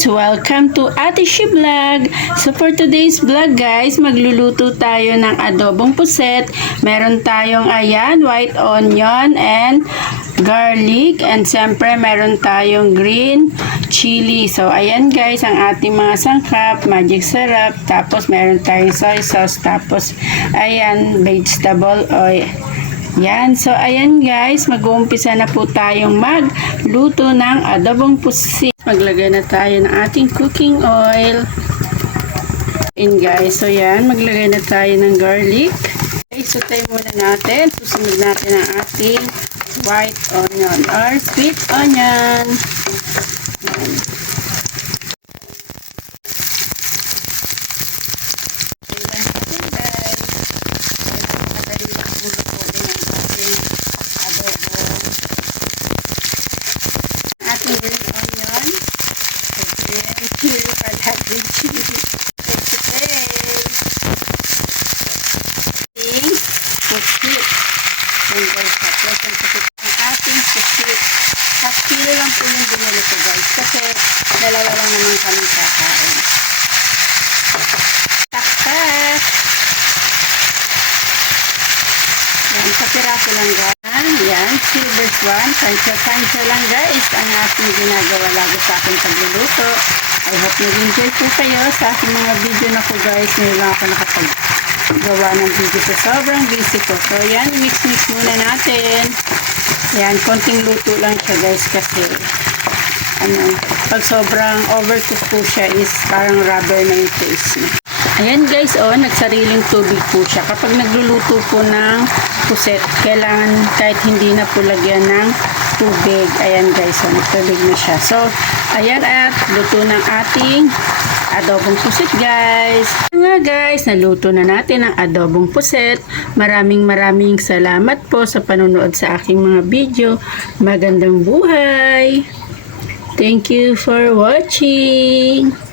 guys! Welcome to Ate Shi Vlog. So for today's vlog guys, magluluto tayo ng adobong puset. Meron tayong ayan, white onion and garlic. And siyempre meron tayong green chili. So ayan guys, ang ating mga sangkap, magic syrup. Tapos meron tayong soy sauce. Tapos ayan, vegetable oil. Yan. So, ayan guys, mag-uumpisa na po tayong magluto ng adobong pusit. Maglagay na tayo ng ating cooking oil. And guys, so yan, maglagay na tayo ng garlic. Okay, sautay muna natin. Susunod natin ang ating white onion or sweet onion. Yan. Green chili. Pusit. Yan guys, tapos ang ating pusit. Half kilo lang po yung binili ko guys. Kasi dalawa lang naman kami kakain. Taktak. Yan, sa piraso lang guys. Yan, silver swan. Tansya-tansya lang guys. Ang ating ginagawa lagi sa aking pagluluto. I hope nag-enjoy po kayo sa aking mga video na po guys. Ngayon lang ako nakapagawa ng video sa sobrang busy ko. So yan, mix-mix muna natin. Yan, konting luto lang siya guys kasi pag sobrang overcook po siya is parang rubber na yung taste niya. Ayan guys, nagsariling tubig po siya. Kapag nagluluto po ng puset, kailangan kahit hindi na po lagyan ng tubig. Ayan guys, nagtubig na siya. So, ayan at luto ng ating adobong puset guys. Nga guys, naluto na natin ang adobong puset. Maraming salamat po sa panonood sa aking mga video. Magandang buhay! Thank you for watching!